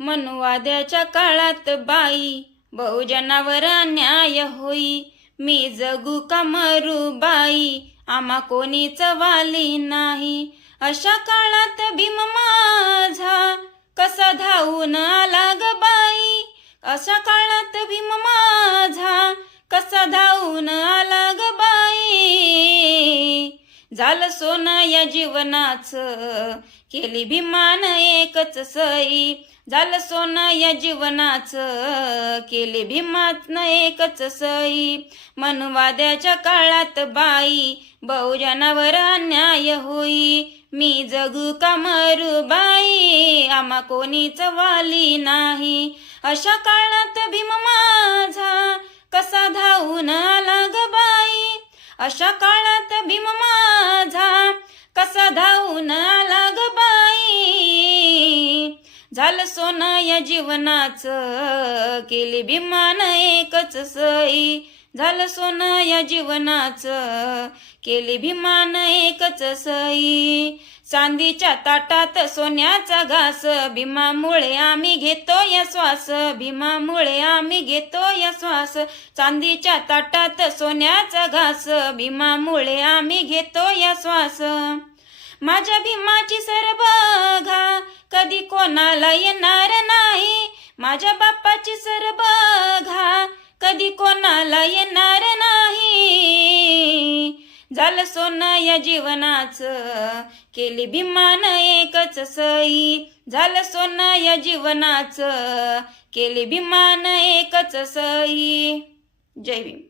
मनुवाद्याच्या काळात बाई, बहुजनावर अन्याय होई. मी जगू का मरू बाई, आम्हा कोणीच वाली नाही. अशा काळात भीम माझा कसा धावून आला ग बाई. अशा काळात भीम माझा कसा धावून आला ग बाई. झालं सोनं या जीवनाचं, केली भीमान एकच सई. झालं सोनं या जीवनाचं, केली भीमानं एकच सई. मनुवाद्याच्या काळात बाई, बहुजनावर अन्याय होई. मी जगू का मरू बाई, आम्हा कोणीच वाली नाही. अशा काळात भीम माझा कसा धावून आला ग बाई. अशा काळात भीम माझा कसा धावून आला ग बाई. झालं सोनं या जीवनाचं, केली भीमान एकच सई. झालं सोनं या जीवनाचं, केली भीमान एकच सई. चांदीच्या ताटात सोन्याचा घास, भीमामुळे आम्ही घेतो या श्वास. भीमामुळे आम्ही घेतो या श्वास. चांदीच्या ताटात सोन्याचा घास, भीमामुळे आम्ही घेतो या श्वास. माझ्या भीमाची सर बघा, कधी कोणाला येणार नाही. माझ्या बाप्पाची सर बघा, कधी कोणाला येणार नाही. झालं सोनं या जीवनाचं, केली भीमान एकच सई. झालं सोनं या जीवनाचं, केली भीमान एकच सई. जय भीम.